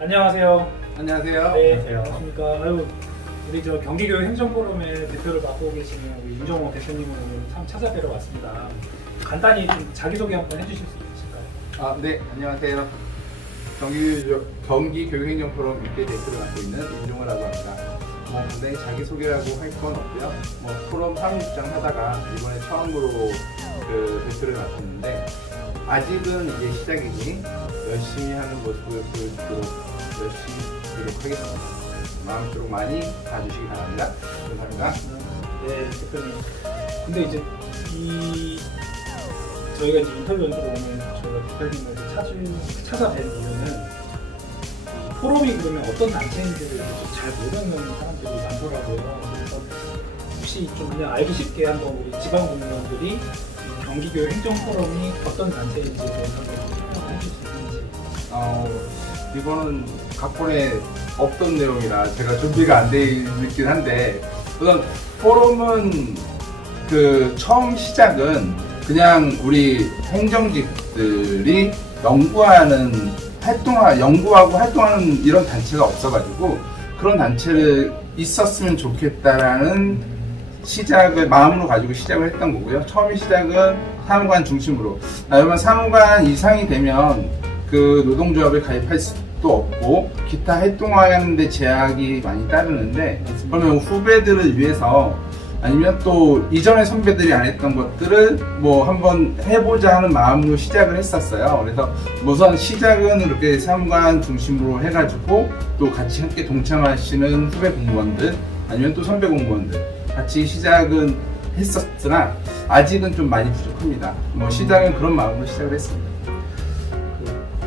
안녕하세요. 안녕하세요. 네, 안녕하세요. 안녕하십니까. 아유, 우리 저 경기교육 행정포럼의 대표를 맡고 계시는 우리 윤정호 대표님을 오늘 참 찾아뵈러 왔습니다. 간단히 좀 자기소개 한번 해주실 수 있으실까요? 네, 안녕하세요. 경기교육행정포럼 6대 대표를 맡고 있는 윤종호라고 합니다. 굉장히 자기소개라고 할 건 없고요. 포럼 사무국장 하다가 이번에 처음으로 대표를 맡았는데, 아직은 이제 시작이니 열심히 하는 모습을 보여주도록 열심히 노력하겠습니다. 마음속으로 많이 봐주시기 바랍니다. 감사합니다. 네, 대표님. 근데 이제 저희가 이제 인터뷰 연수로 오늘 저희가 대표님을 찾아뵌 이유는 포럼이 그러면 어떤 단체인지를 잘 모르는 사람들이 많더라고요. 그래서 혹시 좀 그냥 알기 쉽게 한번 우리 지방 공무원들이 경기교육 행정포럼이 어떤 단체인지에 대해서 설명해 줄 수 있는지. 이거는 각본에 없던 내용이라 제가 준비가 안 돼 있긴 한데, 우선 포럼은 처음 시작은 그냥 우리 행정직들이 연구하고 활동하는 이런 단체가 없어가지고, 그런 단체를 있었으면 좋겠다라는 마음으로 가지고 시작을 했던 거고요. 처음 시작은 사무관 중심으로. 그러면 사무관 이상이 되면 노동조합에 가입할 수도 없고, 기타 활동하는데 제약이 많이 따르는데, 그러면 후배들을 위해서 아니면 또 이전에 선배들이 안 했던 것들을 한번 해보자 하는 마음으로 시작을 했었어요. 그래서 우선 시작은 이렇게 사무관 중심으로 해가지고 또 같이 함께 동참하시는 후배 공무원들 아니면 또 선배 공무원들 같이 시작은 했었으나 아직은 좀 많이 부족합니다. 시작은 그런 마음으로 시작을 했습니다.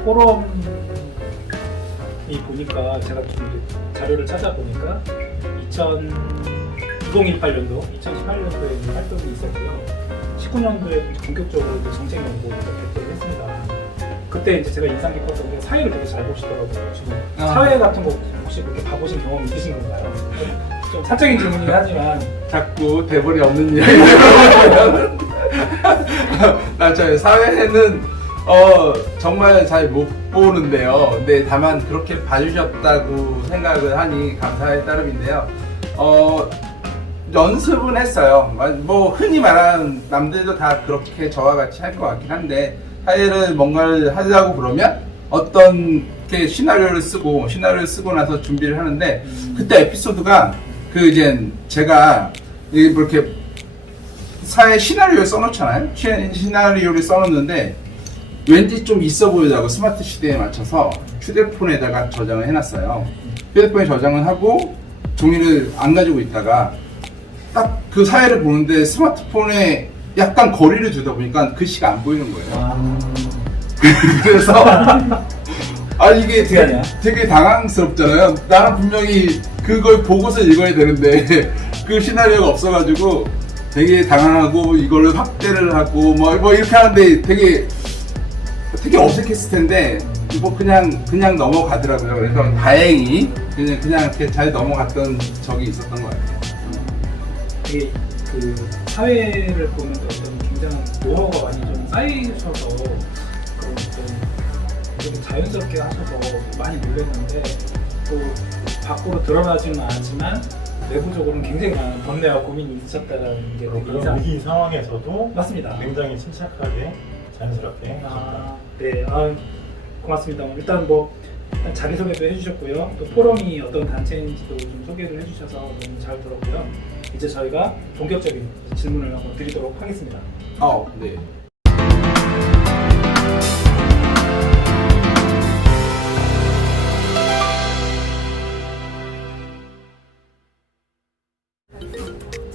포럼이 보니까 제가 좀 자료를 찾아보니까 2018년도, 2018년도에 활동이 있었고요. 19년도에 본격적으로 정책 연구를 개최를 했습니다. 그때 이제 제가 인상 깊었던 게 사회를 되게 잘 보시더라고요. 지금 사회 같은 거 혹시 그렇게 봐보신 경험 있으신 건가요? 좀 사적인 질문이긴 하지만 자꾸 대본이 없는 이야기를 저 사회는 정말 잘 못 보는데요. 근데 다만 그렇게 봐주셨다고 생각을 하니 감사할 따름인데요. 연습은 했어요. 흔히 말하는 남들도 다 그렇게 저와 같이 할 것 같긴 한데, 사회를 뭔가를 하려고 그러면 어떤 시나리오를 쓰고 나서 준비를 하는데, 그때 에피소드가 제가 이렇게 사회 시나리오를 써놓잖아요. 시나리오를 써놓는데 왠지 좀 있어 보이려고 스마트 시대에 맞춰서 휴대폰에다가 저장을 해놨어요. 휴대폰에 저장을 하고 종이를 안 가지고 있다가 딱 그 사회를 보는데 스마트폰에 약간 거리를 두다 보니까 글씨가 안 보이는 거예요. 그래서 이게 되게 당황스럽잖아요. 나는 분명히 그걸 보고서 읽어야 되는데 그 시나리오가 없어가지고 되게 당황하고 이거를 확대를 하고 이렇게 하는데 되게 어색했을 텐데 그냥 넘어가더라고요. 그래서 다행히 그냥 이렇게 잘 넘어갔던 적이 있었던 것 같아요. 되게 사회를 보는 어떤 굉장한 노하우가 많이 좀 쌓이셔서 그런 좀 자연스럽게 하셔서 많이 놀랐는데, 또 밖으로 드러나지는 않았지만 내부적으로는 굉장히 많은 번뇌와 고민이 있으셨다는 게 그런 위기 상황에서도 맞습니다. 굉장히 침착하게 자연스럽게 네, 고맙습니다. 일단 자기소개도 해주셨고요. 또 포럼이 어떤 단체인지도 좀 소개를 해주셔서 너무 잘 들었고요. 이제 저희가 본격적인 질문을 한번 드리도록 하겠습니다. 네.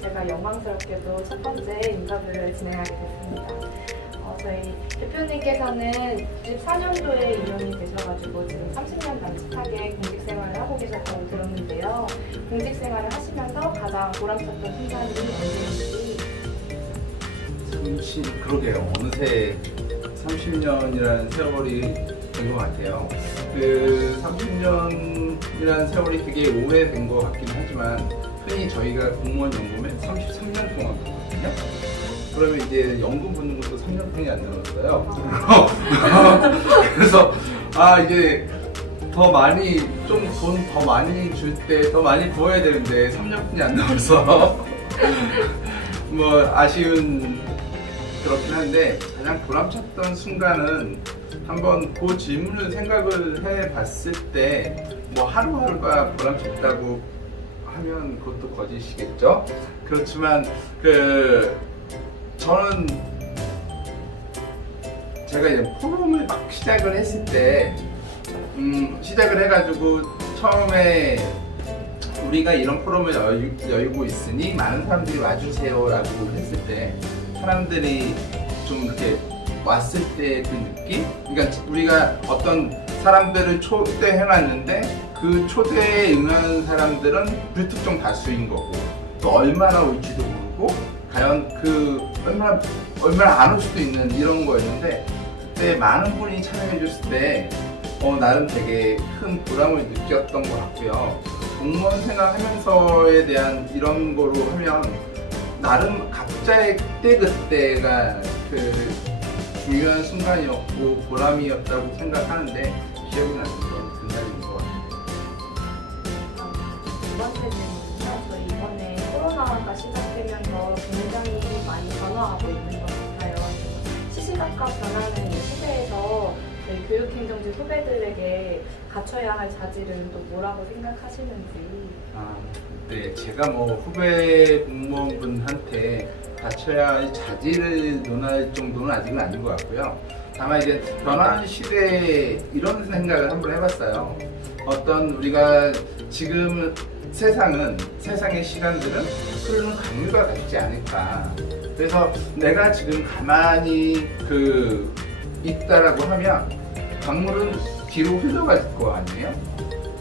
제가 영광스럽게도 첫 번째 인터뷰를 진행하게 됐습니다. 저희 대표님께서는 94년도에 임용이 되셔가지고 지금 30년 단축하게 공직생활을 하고 계셨다고 들었는데요. 공직생활을 하시면서 가장 보람찼던 순간이 언제인지. 그러게요. 어느새 30년이라는 세월이 된 것 같아요. 30년이라는 세월이 되게 오래된 것 같긴 하지만, 흔히 저희가 공무원 연금에 33년 동안 받거든요. 그러면 이제 연금 붙는 것도 3년뿐이 안 남았어요. 그래서 이게 더 많이 좀 돈 더 많이 줄 때 더 많이 부어야 되는데 3년분이 안 나와서 뭐 아쉬운 그렇긴 한데 가장 보람찼던 순간은 한번 그 질문을 생각을 해봤을 때 뭐 하루하루가 보람찼다고 하면 그것도 거짓이겠죠. 그렇지만 저는 제가 이제 포럼을 막 시작을 했을 때 시작을 해가지고 처음에 우리가 이런 포럼을 열고 있으니 많은 사람들이 와주세요 라고 했을 때 사람들이 좀 이렇게 왔을 때 그 느낌? 그러니까 우리가 어떤 사람들을 초대해놨는데 그 초대에 응하는 사람들은 불특정 다수인 거고 또 얼마나 올지도 모르고 과연 그 얼마나 안 올 수도 있는 이런 거였는데 그때 많은 분이 참여해 줬을 때 나름 되게 큰 보람을 느꼈던 것 같고요. 공무원 생활하면서에 대한 이런 거로 하면 나름 각자의 그때가 그 중요한 순간이었고 보람이었다고 생각하는데 기억이 나는 건 그날인 것 같아요. 두 번째 질문은요. 저희 이번에 코로나가 시작되면서 굉장히 많이 변화하고 있는 것 같아요. 시시각각 변하는 이 시대에서 저희 교육행정직 후배들에게 갖춰야 할 자질은 또 뭐라고 생각하시는지. 네, 제가 뭐 후배 공무원분한테 갖춰야 할 자질을 논할 정도는 아직은 아닌 것 같고요. 다만 이제 변화하는 시대에 이런 생각을 한번 해봤어요. 어떤 우리가 지금 세상의 시간들은 흐르는 강물과 같지 않을까. 그래서 내가 지금 가만히 있다라고 하면 강물은 뒤로 흘러갈 거 아니에요?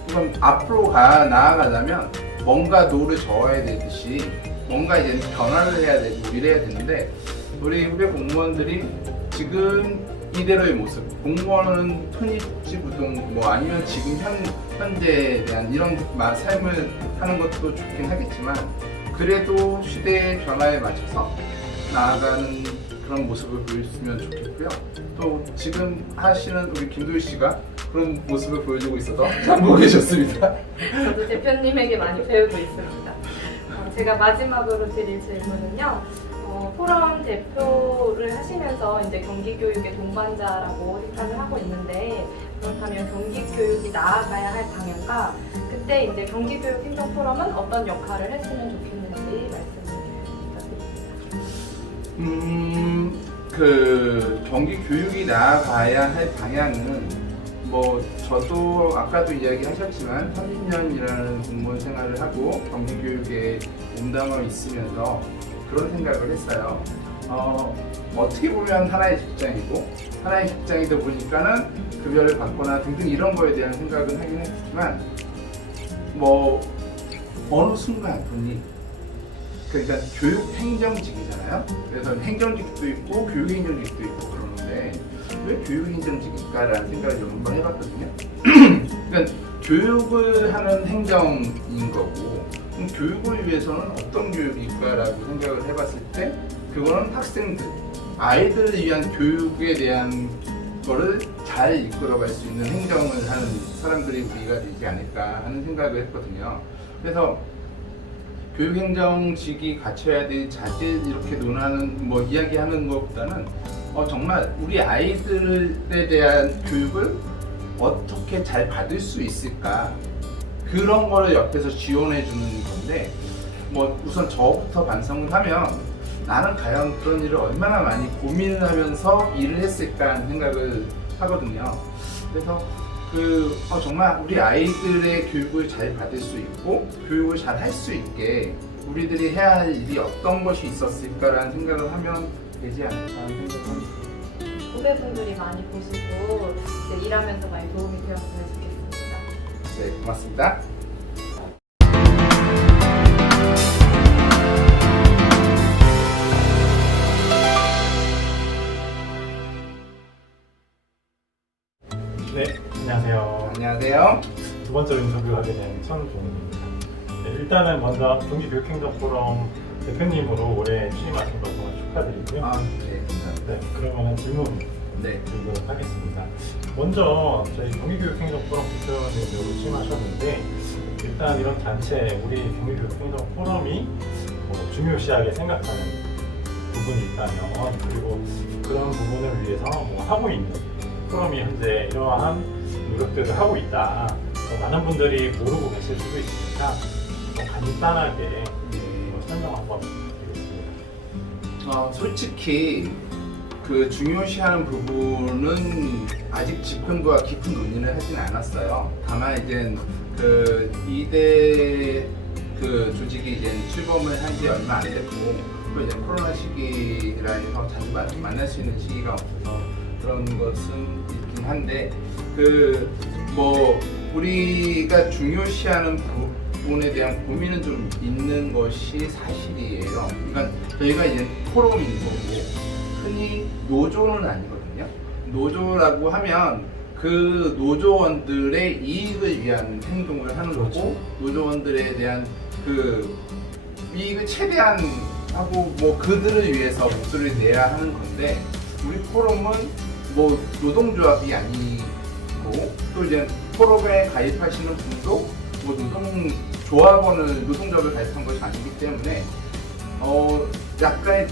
그럼 앞으로 나아가려면 뭔가 노를 저어야 되듯이 뭔가 이제 변화를 해야 되고 이래야 되는데 우리 후배 공무원들이 지금 이대로의 모습, 공무원은 편입지부동 뭐 아니면 지금 현재에 대한 이런 삶을 하는 것도 좋긴 하겠지만 그래도 시대의 변화에 맞춰서 나아가는 그런 모습을 보였으면 좋겠고요. 또 지금 하시는 우리 김도희 씨가 그런 모습을 보여주고 있어서 참 보고 계셨습니다. 저도 대표님에게 많이 배우고 있습니다. 제가 마지막으로 드릴 질문은요. 포럼 대표를 하시면서 이제 경기교육의 동반자라고 생각을 하고 있는데 그렇다면 경기교육이 나아가야 할 방향과 그때 이제 경기교육 행정포럼은 어떤 역할을 했으면 좋겠는지 말씀을 부탁드립니다. 경기 교육이 나아가야 할 방향은 뭐 저도 아까도 이야기하셨지만 30년이라는 공무원 생활을 하고 경기 교육에 몸담아 있으면서 그런 생각을 했어요. 어떻게 보면 하나의 직장이다 보니까는 급여를 받거나 등등 이런 거에 대한 생각은 하긴 했지만 뭐 어느 순간 보니 그러니까 교육행정직이잖아요. 그래서 행정직도 있고 교육행정직도 있고 그러는데 왜 교육행정직일까라는 생각을 여러 번 해봤거든요. 그러니까 교육을 하는 행정인 거고 그럼 교육을 위해서는 어떤 교육일까라고 생각을 해봤을 때 그거는 학생들, 아이들을 위한 교육에 대한 거를 잘 이끌어갈 수 있는 행정을 하는 사람들이 우리가 되지 않을까 하는 생각을 했거든요. 그래서 교육행정직이 갖춰야 될 자질 이렇게 논하는 뭐 이야기하는 것보다는 정말 우리 아이들에 대한 교육을 어떻게 잘 받을 수 있을까 그런 거를 옆에서 지원해 주는 건데 뭐 우선 저부터 반성을 하면 나는 과연 그런 일을 얼마나 많이 고민을 하면서 일을 했을까 하는 생각을 하거든요. 그래서 정말 우리 아이들의 교육을 잘 받을 수 있고 교육을 잘 할 수 있게 우리들이 해야 할 일이 어떤 것이 있었을까라는 생각을 하면 되지 않을까 하는 생각을 합니다. 후배분들이 많이 보시고 이제 일하면서 많이 도움이 되었으면 좋겠습니다. 네, 고맙습니다. 네, 안녕하세요. 안녕하세요. 두 번째로 인터뷰하게 된 천종입니다. 네, 일단은 먼저 경기교육행정포럼 대표님으로 올해 취임하신 것을 축하드리고요. 네, 감사합니다. 네, 그러면 질문 네. 드리도록 하겠습니다. 먼저 저희 경기교육행정포럼 대표님으로 취임하셨는데 일단 이런 단체 우리 경기교육행정포럼이 중요시하게 생각하는 부분이 있다면 그리고 그런 부분을 위해서 하고 있는 포럼이 현재 이러한 노력들을 하고 있다. 많은 분들이 모르고 계실 수도 있으니까 간단하게 설명 한번 드리겠습니다. 솔직히 그 중요시하는 부분은 아직 집중도가 깊은 논의를 하진 않았어요. 다만 이제 그 2대 그 조직이 이제 출범을 한 지 얼마 안 됐고 또 이제 코로나 시기라 해서 자주 만날 수 있는 시기가 없어서 그런 것은 있긴 한데 그 뭐 우리가 중요시하는 부분에 대한 고민은 좀 있는 것이 사실이에요. 그러니까 저희가 이제 포럼인 거고 흔히 노조는 아니거든요. 노조라고 하면 그 노조원들의 이익을 위한 행동을 하는 거고 노조원들에 대한 그 이익을 최대한 하고 뭐 그들을 위해서 목소리를 내야 하는 건데 우리 포럼은 뭐 노동조합이 아니고 또 이제 포럼에 가입하시는 분도 뭐 노동조합을 가입한 것이 아니기 때문에 약간의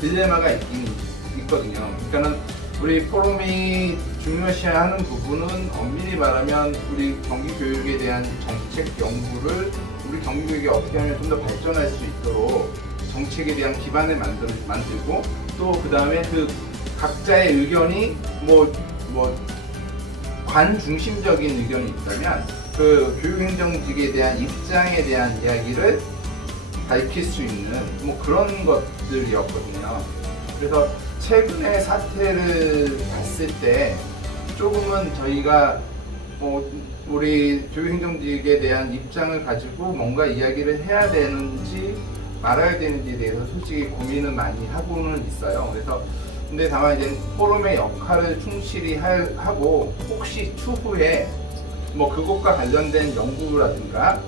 딜레마가 있거든요. 그러니까는 우리 포럼이 중요시하는 부분은 엄밀히 말하면 우리 경기교육에 대한 정책 연구를 우리 경기교육이 어떻게 하면 좀 더 발전할 수 있도록 정책에 대한 기반을 만들고 또 그 다음에 그 각자의 의견이 관중심적인 의견이 있다면 그 교육행정직에 대한 입장에 대한 이야기를 밝힐 수 있는 뭐 그런 것들이었거든요. 그래서 최근의 사태를 봤을 때 조금은 저희가 우리 교육행정직에 대한 입장을 가지고 뭔가 이야기를 해야 되는지 말아야 되는지에 대해서 솔직히 고민은 많이 하고는 있어요. 그래서 근데 다만 이제 포럼의 역할을 충실히 하고 혹시 추후에 뭐 그것과 관련된 연구라든가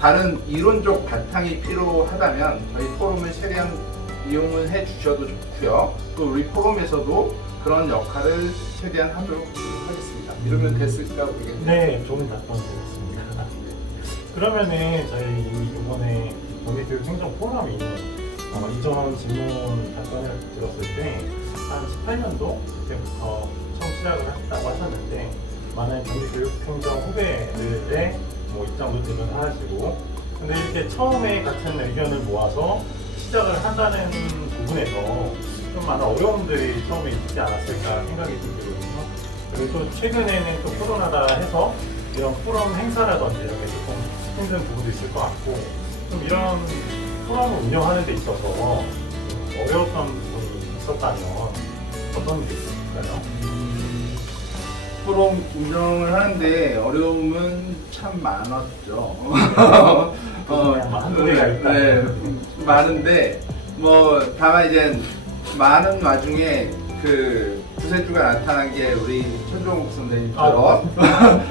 다른 이론적 바탕이 필요하다면 저희 포럼을 최대한 이용을 해 주셔도 좋고요. 또 우리 포럼에서도 그런 역할을 최대한 하도록 하겠습니다. 이러면 됐을까 모르겠네요. 네, 좋은 답변 드렸습니다. 그러면은 저희 이번에 경기교육행정포럼이 이전 질문 답변을 들었을 때 한 18년도 그때부터 처음 시작을 했다고 하셨는데 많은 경기교육행정 후배들의 입장도 대변하시고 근데 이렇게 처음에 같은 의견을 모아서 시작을 한다는 부분에서 좀 많은 어려움들이 처음에 있지 않았을까 생각이 들거든요. 그리고 또 최근에는 또 코로나다 해서 이런 포럼 행사라든지 이런 게 조금 힘든 부분도 있을 것 같고 좀 이런 포럼을 운영하는 데 있어서 어려웠던 부분이 있었다면 어떤 게 있을까요? 포럼 운영을 하는데 어려움은 참 많았죠. 한두 개가 있다. 네, 많은데 다만 이제 많은 와중에 그 구세주가 나타난 게 우리 천종국 선생님처럼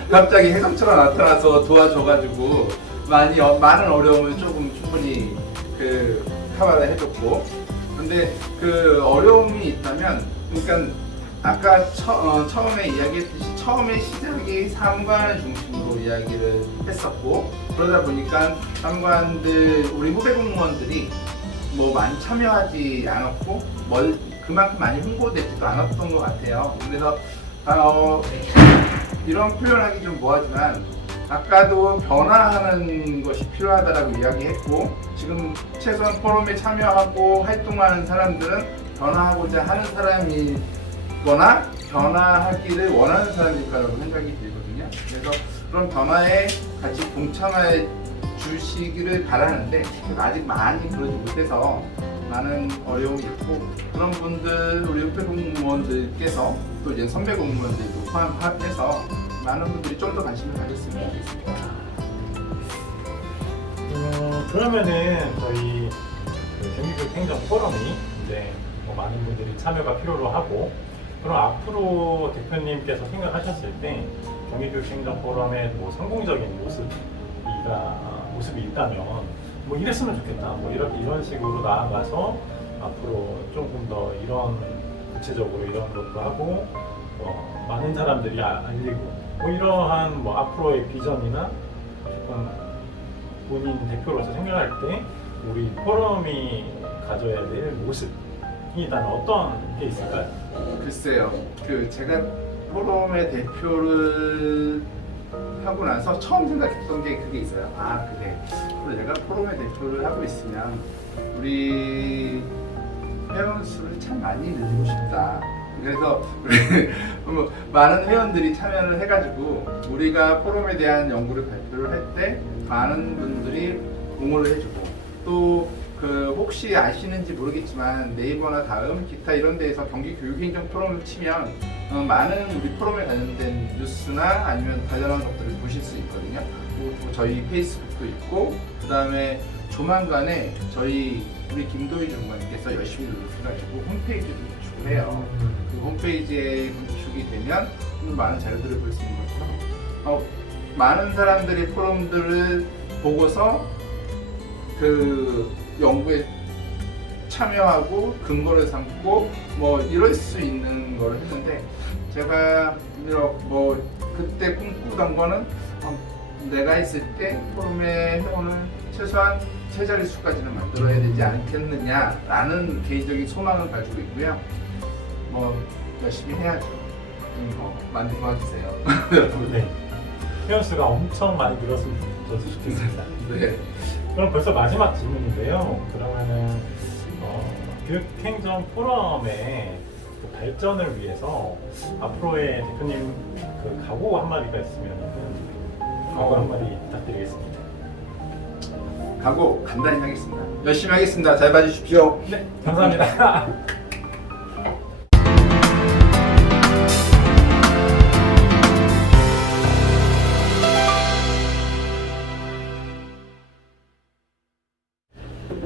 갑자기 해성처럼 나타나서 도와줘가지고 많은 어려움을 조금 충분히 그 카바를 해줬고 근데 그 어려움이 있다면 그러니까 아까 처음에 이야기했듯이 처음에 시작이 사무관 중심으로 이야기를 했었고 그러다 보니까 사무관들 우리 후배 공무원들이 많이 참여하지 않았고 그만큼 많이 홍보되지도 않았던 것 같아요. 그래서 이런 표현하기 좀 뭐하지만 아까도 변화하는 것이 필요하다라고 이야기했고 지금 최소한 포럼에 참여하고 활동하는 사람들은 변화하고자 하는 사람이거나 변화하기를 원하는 사람일 거라고 생각이 들거든요. 그래서 그런 변화에 같이 동참해 주시기를 바라는데 아직 많이 그러지 못해서 많은 어려움이 있고 그런 분들 우리 후배 공무원들께서 또 이제 선배 공무원들도 포함해서 많은 분들이 좀 더 관심을 가졌으면 좋겠습니다. 그러면은 저희 경기교육행정포럼이 이제 많은 분들이 참여가 필요로 하고 그럼 앞으로 대표님께서 생각하셨을 때 경기교육행정포럼의 성공적인 모습이 있다면 이랬으면 좋겠다. 이런 식으로 나아가서 앞으로 조금 더 이런 구체적으로 이런 것도 하고 많은 사람들이 알리고 이러한 앞으로의 비전이나 조금 본인 대표로서 생각할 때 우리 포럼이 가져야 될 모습이 일단 어떤 게 있을까요? 글쎄요. 제가 포럼의 대표를 하고 나서 처음 생각했던 게 그게 있어요. 아, 그래. 그리고 내가 포럼의 대표를 하고 있으면 우리 회원 수를 참 많이 늘리고 싶다. 그래서 많은 회원들이 참여를 해가지고 우리가 포럼에 대한 연구를 발표를 할 때 많은 분들이 옹호를 해주고 또 혹시 아시는지 모르겠지만 네이버나 다음 기타 이런 데에서 경기 교육행정 포럼을 치면 많은 우리 포럼에 관련된 뉴스나 아니면 관련한 것들을 보실 수 있거든요. 또 저희 페이스북도 있고 그 다음에 조만간에 우리 김도희 전문가님께서 열심히 노력해가지고 홈페이지도 구축을 해요. 그 홈페이지에 구축이 되면 많은 자료들을 볼 수 있는 것처럼 많은 사람들이 포럼들을 보고서 연구에 참여하고 근거를 삼고 이럴 수 있는 걸 했는데 제가 그때 꿈꾸던 거는 내가 있을 때 포럼의 회원을 최소한 3자릿수까지는 만들어야 되지 않겠느냐라는 개인적인 소망을 가지고 있고요. 열심히 해야죠. 많이 도와주세요. 네. 회원 수가 엄청 많이 늘었으면 좋겠습니다. 네. 그럼 벌써 마지막 질문인데요. 그러면은 교육행정 포럼의 발전을 위해서 앞으로의 대표님 각오 한마디가 있으면 각오 한마디 부탁드리겠습니다. 각오 간단히 하겠습니다. 열심히 하겠습니다. 잘 봐주십시오. 네, 감사합니다.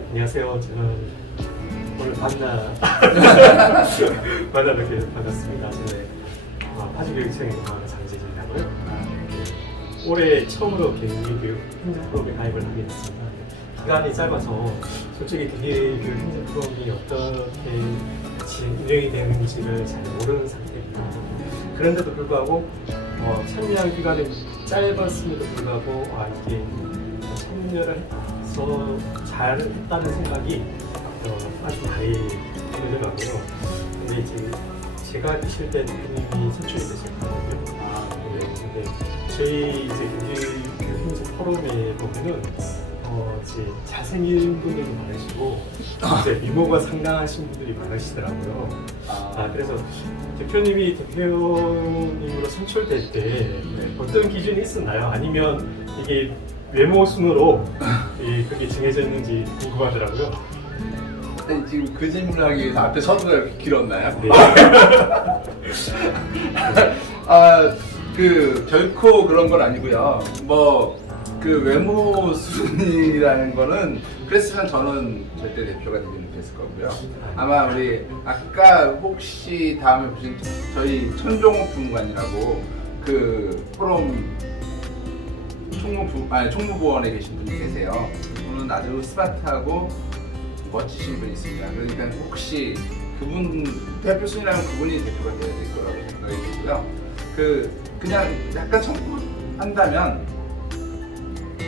안녕하세요. 저는 오늘 만나뵙게 반갑습니다. 저는 파주교육청의 장재진이라고요. 올해 처음으로 경기교육 행정포럼에 가입을 하게 됐습니다. 기간이 짧아서 솔직히 경기교육 행정포럼이 어떻게 운영이 되는지를 잘 모르는 상태입니다. 그런데도 불구하고 참여한 기간이 짧았음에도 불구하고 이게 참여를 해서 잘 했다는 생각이 아주 많이 들더라고요. 근데 이제 제가 계실 때 대표님이 선출이 되셨거든요. 근데 저희 이제 경기교육 포럼에 보면은 이제 잘생긴 분들이 많으시고 이제 미모가 상당하신 분들이 많으시더라고요. 그래서 대표님이 대표님으로 선출될 때 어떤 기준이 있었나요? 아니면 이게 외모 순으로 그게 정해져 있는지 궁금하더라고요. 아니, 지금 그 질문을 하기 위해서 앞에 서두가 이렇게 길었나요? 네. 결코 그런 건 아니고요. 외모 수준이라는 거는 그랬으면 저는 절대 대표가 되지 못했을 거고요. 아마 우리 아까 혹시 다음에 보신 저희 천종욱 부무관이라고 포럼 총무부원에 계신 분이 계세요. 그분은 아주 스마트하고 멋지신 분이 있습니다. 그러니까 혹시 그분 대표 순이라면 그분이 대표가 되어야 될 거라고 생각이 들고요. 그냥 약간 첨부한다면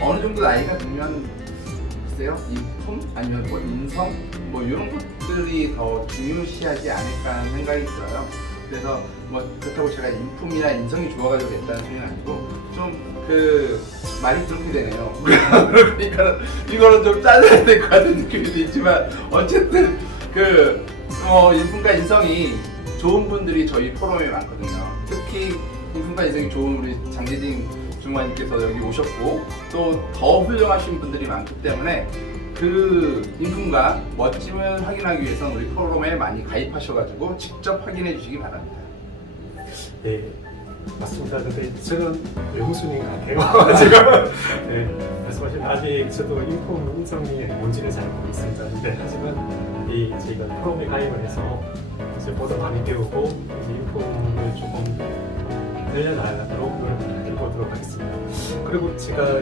어느 정도 나이가 들면 글쎄요, 인품 아니면 인성 이런 것들이 더 중요시하지 않을까 하는 생각이 들어요. 그래서 그렇다고 제가 인품이나 인성이 좋아가지고 됐다는 소리는 아니고 좀 말이 그렇게 되네요. 그러니까 이거는 좀 잘라야 될 것 같은 느낌도 있지만 어쨌든 인품과 인성이 좋은 분들이 저희 포럼에 많거든요. 특히 인품과 인성이 좋은 우리 장재진 중관님께서 여기 오셨고 또 더 훌륭하신 분들이 많기 때문에 그 인품과 멋짐을 확인하기 위해서는 우리 포럼에 많이 가입하셔가지고 직접 확인해 주시기 바랍니다. 네, 맞습니다. 근데 저는 외모순인 것 같아요. 지금 말씀하신 아직 저도 인품 인성이 뭔지는 잘 모르겠습니다. 근데 하지만 저희가 포럼에 가입을 해서 이제 보다 많이 배우고 이제 인품을 조금 늘려나가도록 노력해보도록 하겠습니다. 그리고 제가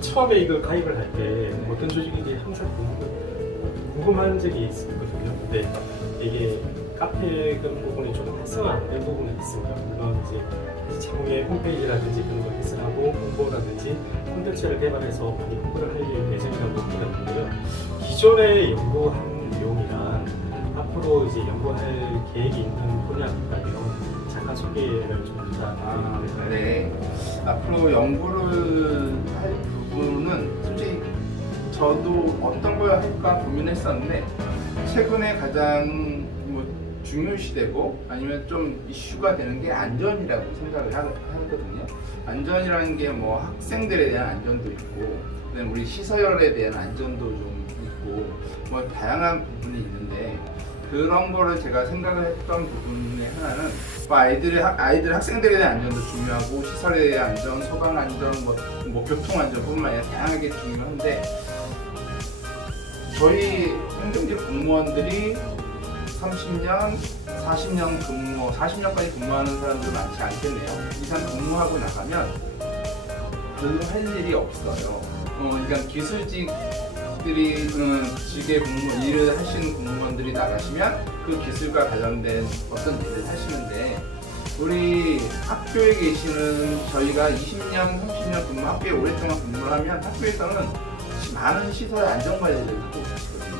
처음에 이걸 가입을 할 때 어떤 조직인지 항상 궁금한 적이 있었거든요. 근데 이게 카페 그런 부분이 좀 활성화 안 된 부분이 있습니다. 물론 이제 차후에 홈페이지라든지 그런 걸 개설하고 홍보라든지 콘텐츠를 개발해서 많이 홍보를 할 예정이라고 보는데요. 기존에 연구한 내용이랑 앞으로 이제 연구할 계획이 있는 분야가 있다면 잠깐 소개를 좀 부탁드립니다. 네. 앞으로 연구를 할 부분은 솔직히 저도 어떤 걸 할까 고민했었는데 최근에 가장 뭐 중요시되고 아니면 좀 이슈가 되는 게 안전이라고 생각을 하거든요. 안전이라는 게 뭐 학생들에 대한 안전도 있고 그다음에 우리 시설에 대한 안전도 좀 있고 뭐 다양한 부분이 있는데 그런 거를 제가 생각을 했던 부분의 하나는 뭐 아이들 학생들에 대한 안전도 중요하고 시설에 대한 안전, 소방 안전, 뭐 교통 안전뿐만 아니라 다양하게 중요한데 저희 행정직 공무원들이 30년, 40년까지 근무하는 사람들 많지 않겠네요. 이상 근무하고 나가면 별로 할 일이 없어요. 그러니까 기술직들이 직의 일을 하시는 공무원들이 나가시면 그 기술과 관련된 어떤 일을 하시는데 우리 학교에 계시는 저희가 20년, 30년 학교에 오랫동안 근무를 하면 학교에서는 많은 시설의 안전관리를 하고 계시거든요.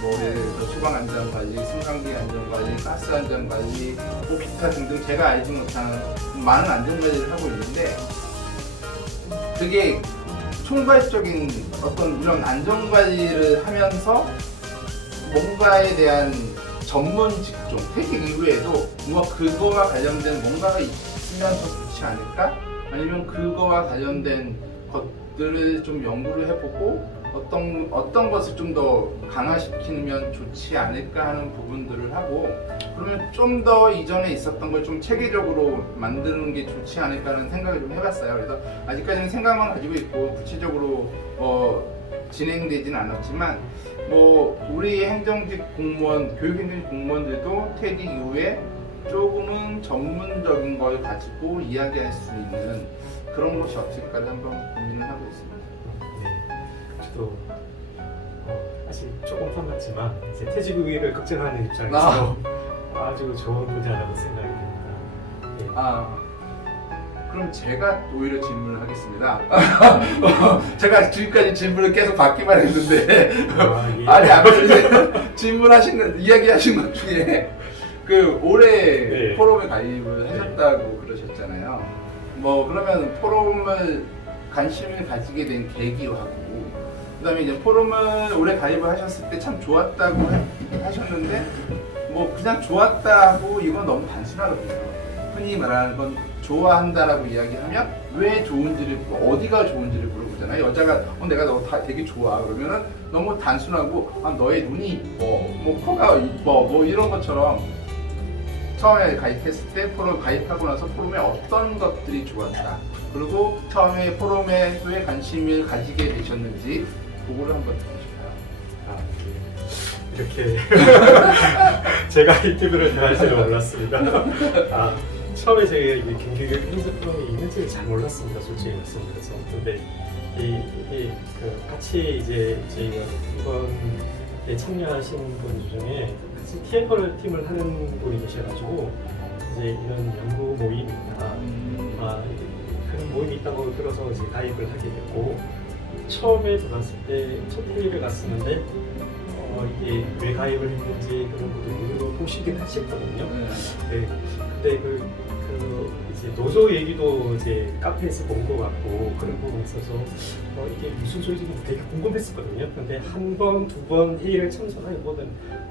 뭐 예를 들어서 소방 안전관리, 승강기 안전관리, 가스 안전관리, 뭐 기타 등등 제가 알지 못하는 많은 안전관리를 하고 있는데 그게 총괄적인 어떤 이런 안전관리를 하면서 뭔가에 대한 전문 직종, 퇴직 이후에도 뭔가 그거와 관련된 뭔가가 있으면 더 좋지 않을까? 아니면 그거와 관련된 것들을 좀 연구를 해보고 어떤 것을 좀 더 강화시키면 좋지 않을까 하는 부분들을 하고 그러면 좀 더 이전에 있었던 걸 좀 체계적으로 만드는 게 좋지 않을까 하는 생각을 좀 해봤어요. 그래서 아직까지는 생각만 가지고 있고 구체적으로 진행되진 않았지만 뭐 우리 행정직 공무원, 교육행정직 공무원들도 퇴직 이후에 조금은 전문적인 걸 가지고 이야기할 수 있는 그런 것이 없을까를 한번 고민을 하고 있습니다. 네, 저도 사실 조금 탐났지만 이제 퇴직 후를 걱정하는 입장에서 아주 좋은 분야라고 생각이 됩니다. 네. 그럼 제가 오히려 질문을 하겠습니다. 제가 지금까지 질문을 계속 받기만 했는데 예. 아니 아까 이야기하신 것 중에 그 올해 네. 포럼에 가입을 하셨다고 그러셨잖아요. 뭐 그러면 포럼을 관심을 가지게 된 계기로 하고 그다음에 이제 포럼을 올해 가입을 하셨을 때 참 좋았다고 하셨는데 뭐 그냥 좋았다고 이건 너무 단순하거든요. 흔히 말하는 건 좋아한다라고 이야기하면 왜 좋은지를 어디가 좋은지를 물어보잖아요. 여자가 내가 너 되게 좋아 그러면은 너무 단순하고 너의 눈이 이뻐, 뭐 코가 이뻐, 뭐 이런 것처럼 처음에 가입했을 때 포럼 가입하고 나서 포럼에 어떤 것들이 좋았다. 그리고 처음에 포럼에 왜 관심을 가지게 되셨는지 그거를 한번 들어주세요. 이렇게 제가 인터뷰를 대할 줄은 몰랐습니다. 처음에 제가 경기교육 행사 프로그램이 있는지를 잘 몰랐습니다. 솔직히 말씀드려서. 근데 이게 같이 이제 저희가 이번에 참여하신 분 중에 같이 TFR 팀을 하는 분이 계셔가지고 이제 이런 연구 모임이 있다. 그런 모임이 있다고 들어서 이제 가입을 하게 됐고 처음에 들어갔을 때 첫 회의를 갔었는데 이게 왜 가입을 했는지 그런 것도 보시긴 하셨거든요. 네. 근데 이제 노조 얘기도 이제 카페에서 본 것 같고 그런 부분이 있어서 이게 무슨 소리인지 되게 궁금했었거든요. 근데 한 번, 두 번 회의를 참석하게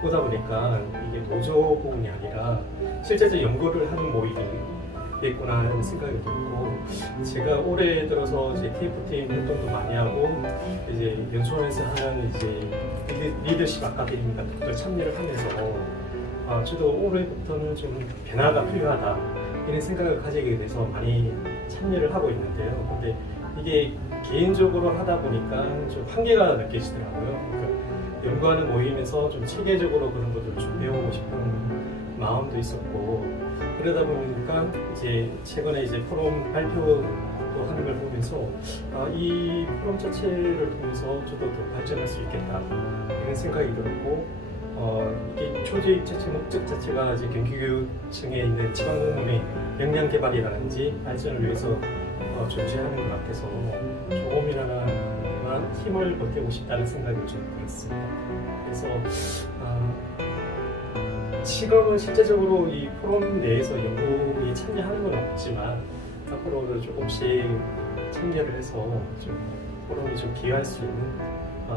보다 보니까 이게 노조 부분이 아니라 실제적 연구를 하는 모임이겠구나 하는 생각이 들고 제가 올해 들어서 이제 TF팀 활동도 많이 하고 이제 연수원에서 하는 이제 리더십 아카데미 같은 것들 참여를 하면서 저도 올해부터는 좀 변화가 필요하다 이런 생각을 가지게 돼서 많이 참여를 하고 있는데요. 근데 이게 개인적으로 하다 보니까 좀 한계가 느껴지더라고요. 그러니까 연구하는 모임에서 좀 체계적으로 그런 것들 좀 배우고 싶은 마음도 있었고 그러다 보니까 이제 최근에 이제 포럼 발표도 하는 걸 보면서 이 포럼 자체를 통해서 저도 더 발전할 수 있겠다 이런 생각이 들었고 이게 조직 자체 목적 자체가 이제 경기교육청에 있는 지방공무원의 역량 개발이라든지 발전을 위해서 존재하는 것 같아서 조금이나마 힘을 보태고 싶다는 생각이 좀 들었습니다. 그래서 지금은 실제적으로 이 포럼 내에서 연구에 참여하는 건 없지만 앞으로도 조금씩 참여를 해서 좀 포럼이 좀 기여할 수 있는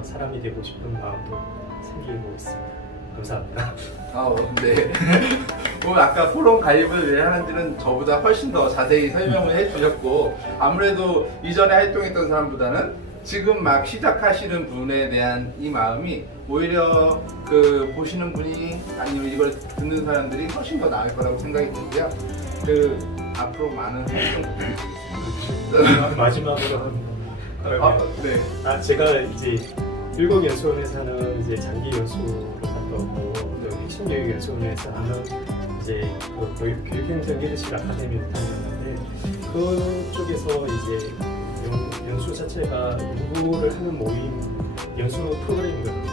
사람이 되고 싶은 마음도 생기고 있습니다. 감사합니다. 네. 오늘 아까 포럼 가입을 왜 하는지는 저보다 훨씬 더 자세히 설명을 해주셨고, 아무래도 이전에 활동했던 사람보다는 지금 막 시작하시는 분에 대한 이 마음이 오히려 그 보시는 분이 아니면 이걸 듣는 사람들이 훨씬 더 나을 거라고 생각이 들고요. 그 앞으로 많은 활동 부탁드리겠습니다. 마지막으로 네. 제가 이제 일곡연수원에서 하는 이제 장기 연수를 갔다 오고 핵심교육연수원에서 하는 이제 교육행정 리더십 아카데미를 다녔는데 그쪽에서 이제 연수 자체가 연구를 하는 모임 연수 프로그램이거든요.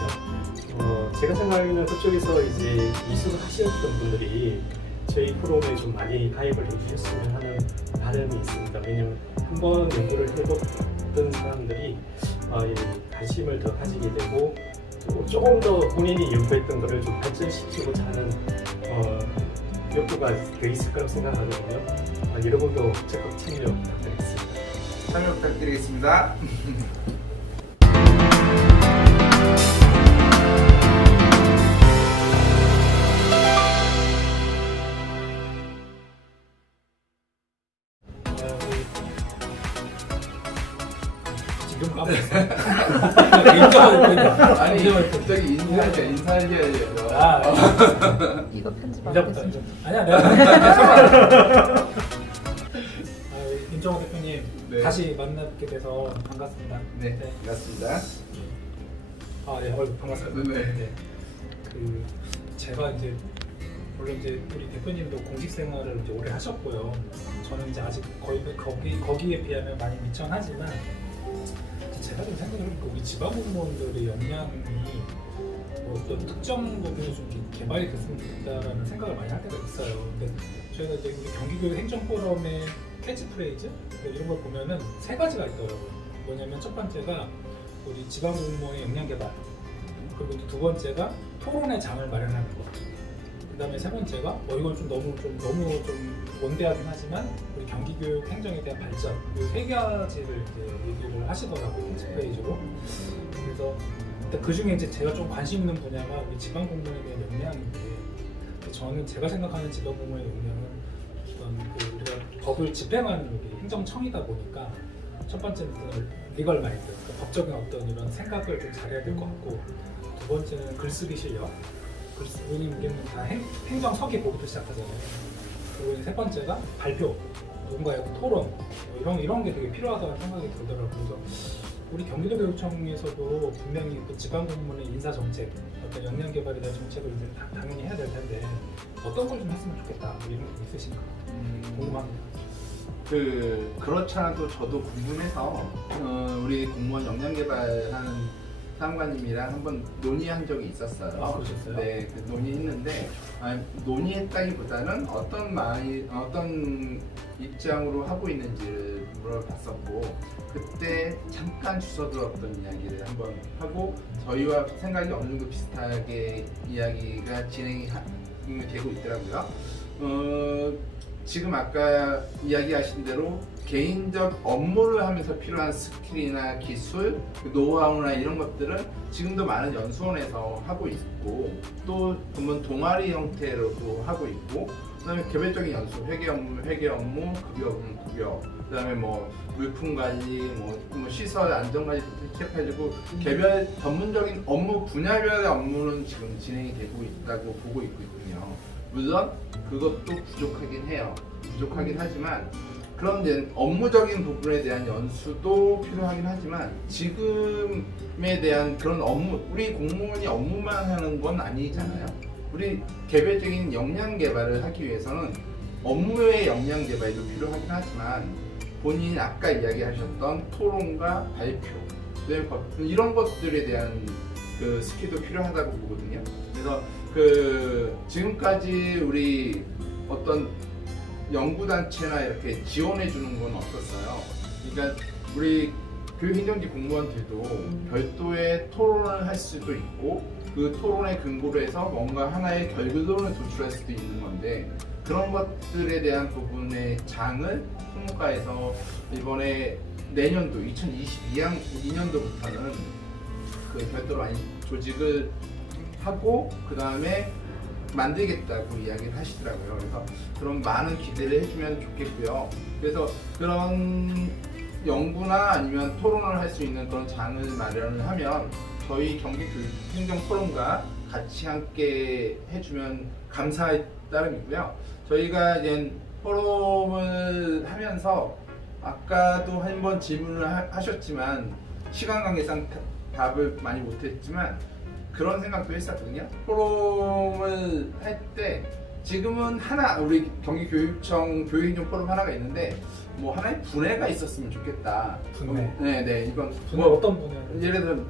제가 생각하기에는 그쪽에서 이제 이수를 하셨던 분들이 저희 프로그램에 좀 많이 가입을 해주셨으면 하는 바람이 있습니다. 왜냐면 한번 연구를 해봤던 사람들이 관심을 더 가지게 되고 또 조금 더 본인이 연구했던 것을 좀 발전시키고자 하는 욕구가 더 있을 거라고 생각하거든요. 여러분도 적극 참여 부탁드리겠습니다. 참여 부탁드리겠습니다. 지금 까먹었어. 인정을 아니 갑자기 인사하셔야죠. 이거 편집 안 인정부터 했어. 아니야 내가 임정호 대표님 네. 다시 만나게 돼서 반갑습니다. 네, 반갑습니다. 네, 반갑습니다. 네. 그 제가 이제 물론 이제 우리 대표님도 공직 생활을 이제 오래 하셨고요. 저는 이제 아직 거의 거기에 비하면 많이 미천하지만 제가 좀 생각을 해보니까 우리 지방 공무원들의 역량이 뭐 어떤 특정 부분에 좀 개발이 됐으면 좋겠다라는 생각을 많이 할 때가 있어요. 근데 저희가 이제 우리 경기교육 행정포럼의 캐치프레이즈 이런 걸 보면은 세 가지가 있더라고요. 뭐냐면 첫 번째가 우리 지방 공무원의 역량 개발, 그리고 이제 두 번째가 토론의 장을 마련하는 것. 그다음에 세 번째가 이건 좀 너무 좀 원대하긴 하지만 우리 경기교육 행정에 대한 발전, 이 세 가지를 이제 얘기를 하시더라고요, 캐치프레이즈로. 그래서 그 중에 이제 제가 좀 관심 있는 분야가 우리 지방 공무원에 대한 역량인데, 저는 제가 생각하는 지방 공무원의 역량은 어떤 우리가 법을 집행하는 우리 행정청이다 보니까 첫 번째는 리걸 마인드, 그러니까 법적인 어떤 이런 생각을 좀 잘해야 될 것 같고, 두 번째는 글쓰기 실력. 우리는 다 행정 서기 보고부터 시작하잖아요. 그리고 세 번째가 발표, 누군가의 토론, 이런 게 되게 필요하다는 생각이 들더라고요. 그래서 우리 경기도교육청에서도 분명히 또 지방 공무원의 인사 정책, 어떤 역량 개발에 대한 정책을 이제 당연히 해야 될 텐데 어떤 걸 좀 했으면 좋겠다, 이런 게 있으신가 궁금합니다. 그렇지 않아도 저도 궁금해서 우리 공무원 역량 개발하는 사무관님이랑 한번 논의한 적이 있었어요. 그러셨어요? 네, 논의했는데 논의했다기보다는 어떤 입장으로 하고 있는지를 물어봤었고, 그때 잠깐 주워들었던 이야기를 한번 하고 저희와 생각이 어느 정도 비슷하게 이야기가 진행이 되고 있더라고요. 지금 아까 이야기하신 대로 개인적 업무를 하면서 필요한 스킬이나 기술, 노하우나 이런 것들은 지금도 많은 연수원에서 하고 있고, 또 보면 동아리 형태로도 하고 있고, 그다음에 개별적인 연수, 회계 업무, 급여, 그다음에 뭐 물품 관리, 뭐 시설 안전 관리부터 시작해가지고 개별 전문적인 업무 분야별의 업무는 지금 진행이 되고 있다고 보고 있거든요. 물론 그것도 부족하긴 하지만, 그런 업무적인 부분에 대한 연수도 필요하긴 하지만 지금에 대한 그런 업무, 우리 공무원이 업무만 하는 건 아니잖아요. 우리 개별적인 역량 개발을 하기 위해서는 업무의 역량 개발도 필요하긴 하지만 본인이 아까 이야기하셨던 토론과 발표, 이런 것들에 대한 그 스킬도 필요하다고 보거든요. 그래서 그 지금까지 우리 어떤 연구단체나 이렇게 지원해 주는 건 없었어요. 그러니까 우리 교육행정직 공무원들도 별도의 토론을 할 수도 있고 그 토론에 근거로 해서 뭔가 하나의 결론을 도출할 수도 있는 건데 그런 것들에 대한 부분의 장을 총무과에서 이번에 내년도 2022년도부터는 그 별도로 많이 조직을 하고 그 다음에 만들겠다고 이야기를 하시더라고요. 그래서 그런 많은 기대를 해주면 좋겠고요. 그래서 그런 연구나 아니면 토론을 할 수 있는 그런 장을 마련을 하면 저희 경기교육행정포럼과 같이 함께 해주면 감사할 따름이고요. 저희가 이제 포럼을 하면서 아까도 한번 질문을 하셨지만 시간 관계상 답을 많이 못했지만 그런 생각도 했었거든요. 포럼을 할 때 지금은 하나 우리 경기교육청 교육행정 포럼 하나가 있는데 뭐 하나의 분해가 있었으면 좋겠다. 분해? 네네 이건 분해 뭐 어떤 분해? 예를 들면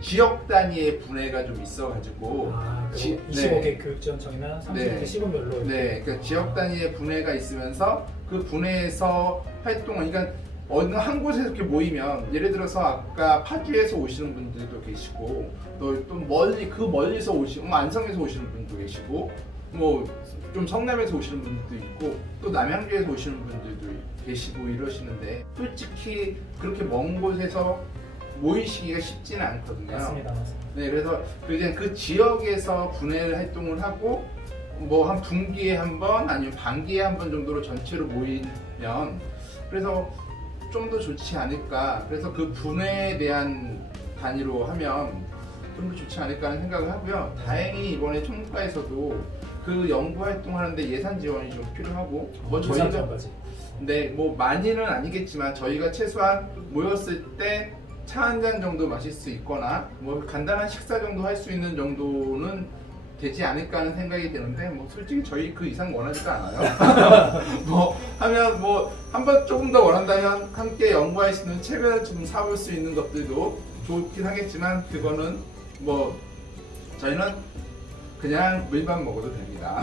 지역 단위의 분해가 좀 있어가지고 아, 지- 25개 교육지원청이나 30개 네. 시군별로 네, 그 지역 단위의 분해가 있으면서 그 분해에서 활동을 그러니까 어느 한 곳에서 이렇게 모이면 예를 들어서 아까 파주에서 오시는 분들도 계시고 또 멀리 그 멀리서 오시는 안성에서 오시는 분도 계시고 뭐 좀 성남에서 오시는 분들도 있고 또 남양주에서 오시는 분들도 계시고 이러시는데 솔직히 그렇게 먼 곳에서 모이시기가 쉽지는 않거든요. 맞습니다. 네, 그래서 이제 그 지역에서 분해 활동을 하고 뭐 한 분기에 한 번 아니면 반기에 한 번 정도로 전체로 모이면 그래서 좀 더 좋지 않을까. 그래서 그 분해에 대한 단위로 하면 좀 더 좋지 않을까 하는 생각을 하고요. 다행히 이번에 총무과에서도 그 연구 활동하는데 예산 지원이 좀 필요하고 뭐 저희가 지원까지. 네, 뭐 많이는 아니겠지만 저희가 최소한 모였을 때 차 한 잔 정도 마실 수 있거나 뭐 간단한 식사 정도 할 수 있는 정도는 되지 않을까 하는 생각이 드는데 뭐 솔직히 저희 그 이상 원하지도 않아요. 뭐 하면 뭐 한 번 조금 더 원한다면 함께 연구할 수 있는 책을 좀 사볼 수 있는 것들도 좋긴 하겠지만 그거는 뭐 저희는 그냥 물만 먹어도 됩니다.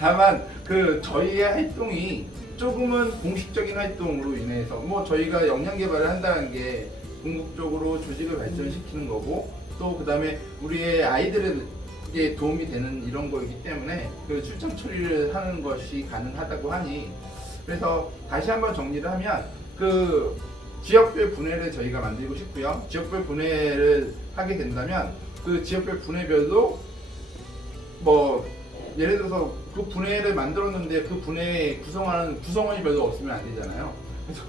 다만 그 저희의 활동이 조금은 공식적인 활동으로 인해서 뭐 저희가 역량 개발을 한다는 게 궁극적으로 조직을 발전시키는 거고 또 그 다음에 우리의 아이들에게 도움이 되는 이런 거이기 때문에 그 출장 처리를 하는 것이 가능하다고 하니 그래서 다시 한번 정리를 하면 그 지역별 분해를 저희가 만들고 싶고요. 지역별 분해를 하게 된다면 그 지역별 분해별로 뭐 예를 들어서 그 분해를 만들었는데 그 분해에 구성하는 구성원이 별로 없으면 안 되잖아요. 그래서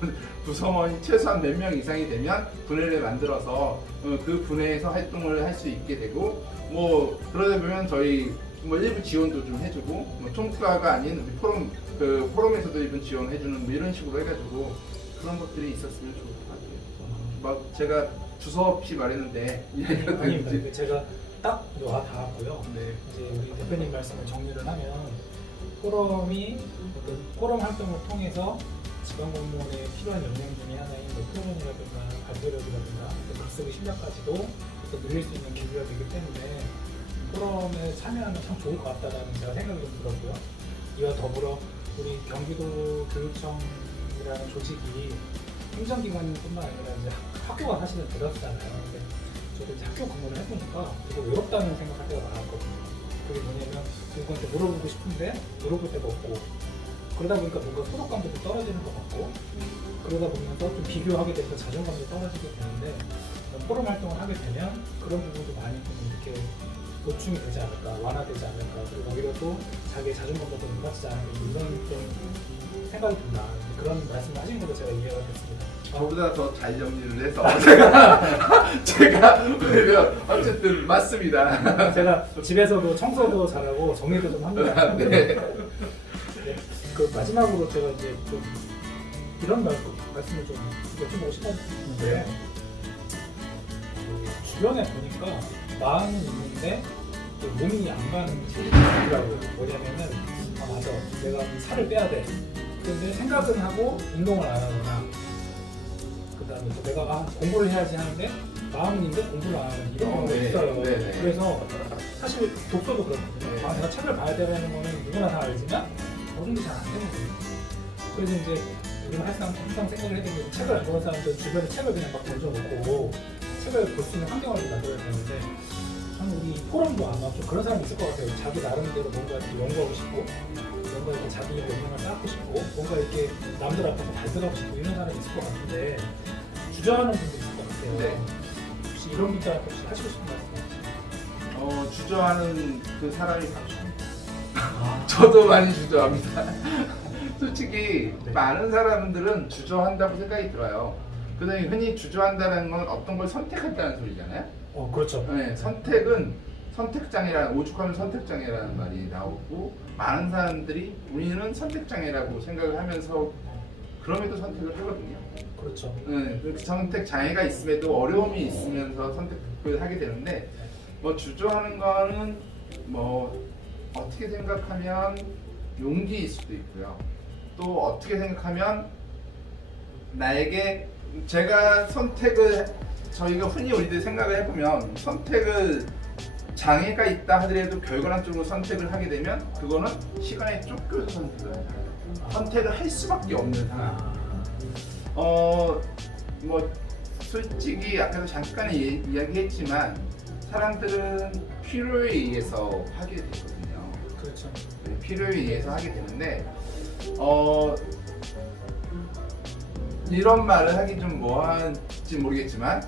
구성원이 최소한 몇 명 이상이 되면 분해를 만들어서 그 분해에서 활동을 할 수 있게 되고 뭐 그러다 보면 저희 뭐 일부 지원도 좀 해주고 뭐 총과가 아닌 우리 포럼 그 포럼에서도 일부 지원해주는 뭐 이런 식으로 해가지고 그런 것들이 있었으면 좋을 것 같아요. 막 제가 주소 없이 말했는데 이야기가 아닙니다. 되는지. 제가 딱 와 닿았고요. 네. 이제 우리 대표님 말씀을 정리를 하면 포럼이 어떤 포럼 활동을 통해서 지방공무원에 필요한 역량 중에 하나인 뭐 토론이라든가 발표력이라든가 또 각색의 실력까지도 또 늘릴 수 있는 기회가 되기 때문에 포럼에 참여하면 참 좋을 것 같다라는 제가 생각이 좀 들었고요. 이와 더불어 우리 경기도 교육청이라는 조직이 행정기관뿐만 아니라 이제 학교가 사실은 들었잖아요. 근데 저도 이제 학교 근무를 해보니까 되게 외롭다는 생각할 때가 많았거든요. 그게 뭐냐면 누구한테 물어보고 싶은데 물어볼 데가 없고 그러다 보니까 뭔가 소속감도 좀 떨어지는 것 같고 그러다 보면서 좀 비교하게 돼서 자존감도 떨어지게 되는데 포럼 활동을 하게 되면 그런 부분도 많이 좀 이렇게 보충이 되지 않을까, 완화되지 않을까, 그리고 오히려 또 자기의 자존감도 좀 높아지지 않을까 이런 좀 생각이 든다. 그런 말씀을 하신 걸로 제가 이해가 됐습니다. 저보다 더 잘 정리를 해서 제가 오히려 어쨌든 맞습니다. 제가 집에서도 청소도 잘하고 정리도 좀 합니다. 네. 네. 그 마지막으로 제가 이제 좀 이런 말씀을 좀 여쭤보고 싶었는데 주변에 보니까 마음은 있는데 몸이 안 가는 친구들이 있더라고요. 뭐냐면은 아 맞아 내가 살을 빼야 돼. 근데 생각은 하고 운동을 안 하거나 그 다음에 또 내가 공부를 해야지 하는데 마음은 있는데 공부를 안 하는 이런 경우가 네. 있어요. 네. 그래서 사실 독서도 그렇거든요. 네. 내가 책을 봐야 되는 거는 누구나 다 알지만 어느 정도 잘 안 되거든요. 그래서 이제 우리가 항상 생각을 해야 되는 게 책을 안 보는 사람들은 주변에 책을 그냥 막 던져놓고 책을 볼 수 있는 환경을 만들어야 되는데 저는 우리 포럼도 아마 좀 그런 사람이 있을 것 같아요. 자기 나름대로 뭔가 이렇게 연구하고 싶고 뭔가 이렇게 자기 역량을 쌓고 싶고 뭔가 이렇게 남들 앞에서 발표하고 싶고 이런 사람이 있을 것 같은데 주저하는 분도 있을 것 같아요. 네. 혹시 이런 분들한테 혹시 하시고 싶은 말씀 있으세요? 주저하는 그 사람이 바로 저입니다. 저도 많이 주저합니다. 솔직히 네. 많은 사람들은 주저한다고 생각이 들어요. 그다음에 흔히 주저한다는 건 어떤 걸 선택한다는 소리잖아요. 그렇죠. 네, 선택은 선택장애라는, 오죽하면 선택장애라는 말이 나오고, 많은 사람들이 우리는 선택장애라고 생각을 하면서 그럼에도 선택을 하거든요. 그렇죠. 네, 그 선택 장애가 있음에도 어려움이 있으면서 선택을 하게 되는데, 뭐 주저하는 거는 뭐 어떻게 생각하면 용기일 수도 있고요. 또 어떻게 생각하면 나에게, 제가 선택을, 저희가 흔히 우리들 생각을 해보면 선택을 장애가 있다 하더라도 결과론적으로 선택을 하게 되면 그거는 시간에 쫓겨서 선택을 해요. 선택을 할 수밖에 없는 상황. 뭐 솔직히 아까도 잠깐 이야기했지만 사람들은 필요에 의해서 하게 되거든요. 그렇죠. 네, 필요에 의해서 하게 되는데 이런 말을 하기 좀 뭐한지 모르겠지만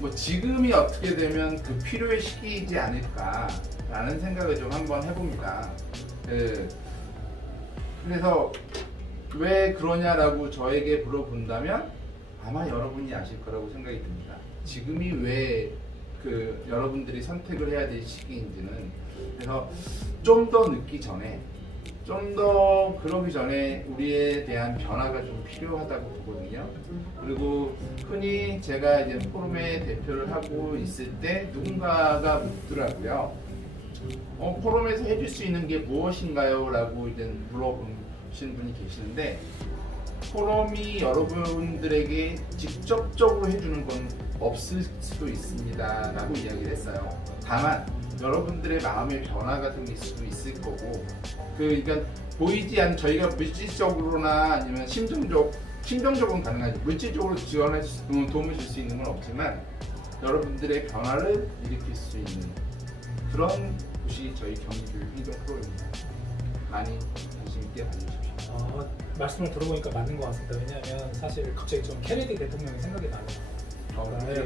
뭐 지금이 어떻게 되면 그 필요의 시기이지 않을까라는 생각을 좀 한번 해봅니다. 그래서 왜 그러냐라고 저에게 물어본다면 아마 여러분이 아실 거라고 생각이 듭니다. 지금이 왜 그 여러분들이 선택을 해야 될 시기인지는. 그래서 좀 더 늦기 전에, 좀 더 그러기 전에 우리에 대한 변화가 좀 필요하다고 보거든요. 그리고 흔히 제가 이제 포럼의 대표를 하고 있을 때 누군가가 묻더라고요. 포럼에서 해줄 수 있는 게 무엇인가요? 라고 이제 물어보시는 분이 계시는데, 포럼이 여러분들에게 직접적으로 해주는 건 없을 수도 있습니다 라고 이야기를 했어요. 다만 여러분들의 마음의 변화가 생길 수도 있을 거고, 그러니까 보이지 않는, 저희가 물질적으로나 아니면 심정적으로는 가능하죠. 물질적으로 지원할 도움을 줄 수 있는 건 없지만 여러분들의 변화를 일으킬 수 있는 그런 곳이 저희 경기교육 행정 프로입니다. 많이 관심 있게 봐주십시오. 말씀을 들어보니까 맞는 것 같습니다. 왜냐하면 사실 갑자기 좀 케네디 대통령이 생각이 나네요.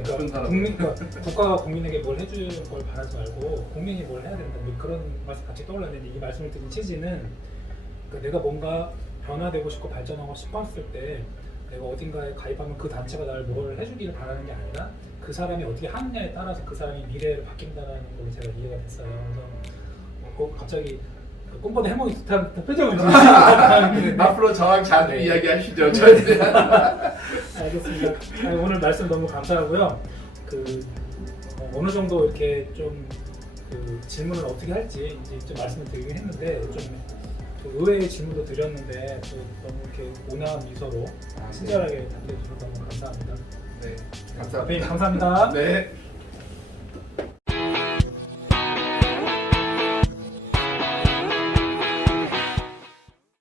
그러니까 국가가 국민에게 뭘 해줄 걸 바라지 말고 국민이 뭘 해야 된다, 뭐 그런 말씀 같이 떠올랐는데, 이 말씀을 드린 취지는 그러니까 내가 뭔가 변화되고 싶고 발전하고 싶었을 때 내가 어딘가에 가입하면 그 단체가 나를 뭘 해주기를 바라는 게 아니라 그 사람이 어떻게 하느냐에 따라서 그 사람이 미래를 바뀐다는 걸로 제가 이해가 됐어요. 그래서 갑자기 꿈보다 해몽이 듯한 표정을 지으시는 앞으로 저랑 자주 이야기하시죠. 저희들. 알겠습니다. 오늘 말씀 너무 감사하고요. 어느 정도 이렇게 좀 질문을 어떻게 할지 이제 좀 말씀을 드리긴 했는데, 좀 의외의 질문도 드렸는데 또 너무 이렇게 온화한 미소로 친절하게 답해 주셔서 너무 감사합니다. 네, 대표님 감사합니다. 네.